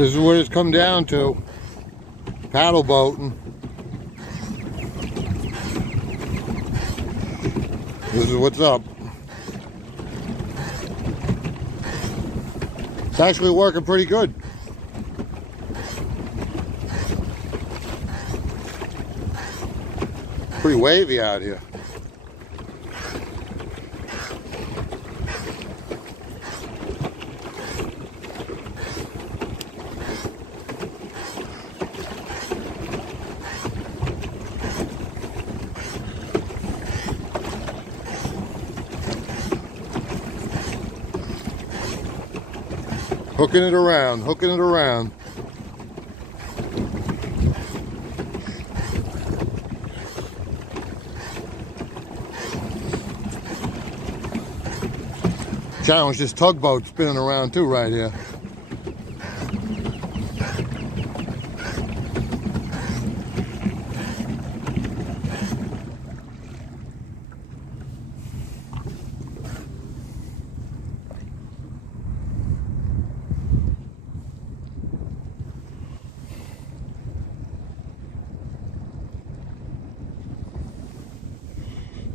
This is what it's come down to. Paddle boating. This is what's up. It's actually working pretty good. Pretty wavy out here. Hooking it around, hooking it around. Challenge this tugboat spinning around too right here.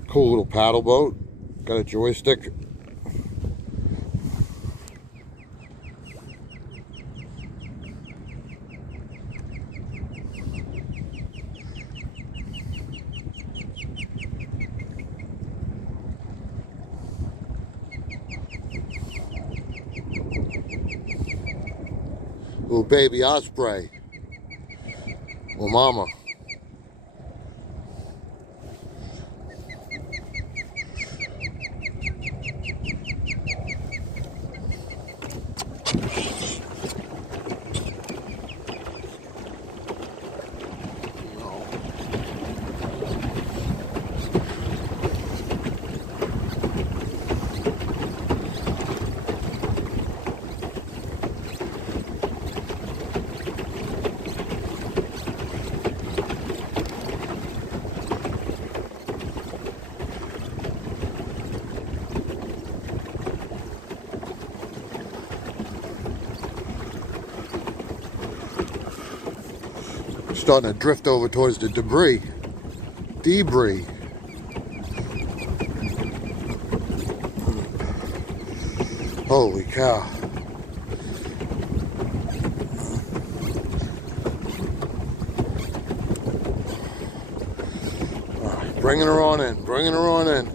Cool little paddle boat. Got a joystick. Little baby osprey. Well, mama. Starting to drift over towards the debris. Holy cow. All right, bringing her on in, bringing her on in.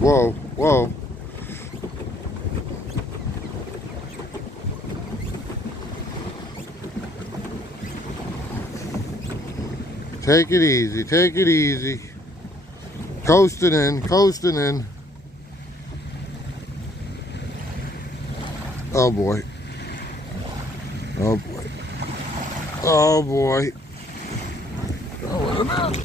Whoa, whoa. Take it easy, take it easy. Coasting in, coasting in. Oh boy. Oh boy. Oh boy. Oh, wait a minute.